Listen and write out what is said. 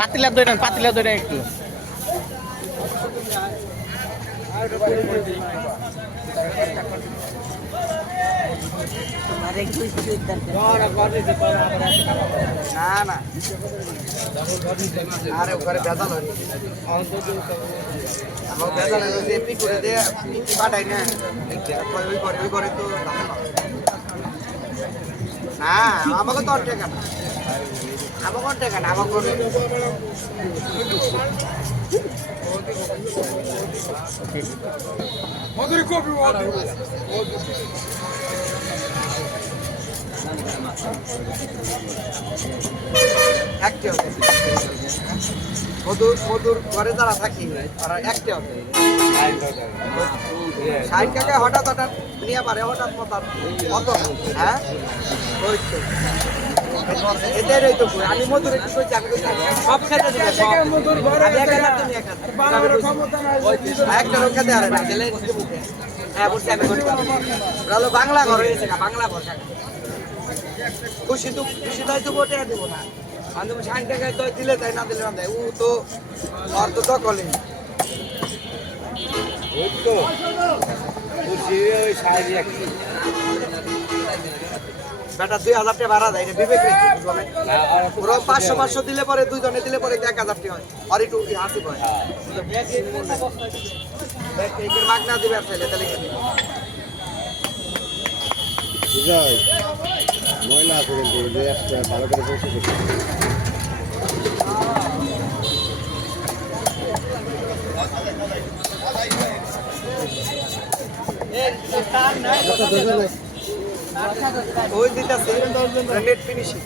পাতিলা দইটা একটু না না আরে ওখানে বেজাল হয় আমার বেজাল হয়েছে এমনি করে দিয়ে পাঠাই না ওই করে তো না আমাকে তো টাকা না আমাকে টাকা না আমাকে মধুরি কপি মধুর ঘরে যারা থাকি তারা একটা হবে ষাট টাকা হঠাৎ নিয়ে পারে হঠাৎ অত হ্যাঁ ওই তো এদের এই তো আমি মধুর একটু কইছি আমি সব খেতে দিবে একটা লোক খেতে পারে না হ্যাঁ বলছি আমি হলো বাংলা ঘর হয়েছে না বাংলা ঘর খুশি তো বটে দেবো না আমি 60 টাকায় তো দিলে তাই না দিলে না দেয় ও তো অর্থ তো কলে ওই তো খুশি ওই শাড়ি একটু বেটা 2000 টাকা ভাড়া দেয় বিবেক রেখে বুঝবে ওরা 500 দিলে পরে দুইজনে দিলে পরে 1000 টাকা হয় আর একটু হাসি পায় ব্যাগের মাগনা দিবে আসলে তাহলে বুঝাই ময়লা আছে কিন্তু যে একটা ভালো করে বসে করতে ওই দিতেছে নেট ফিনিশিং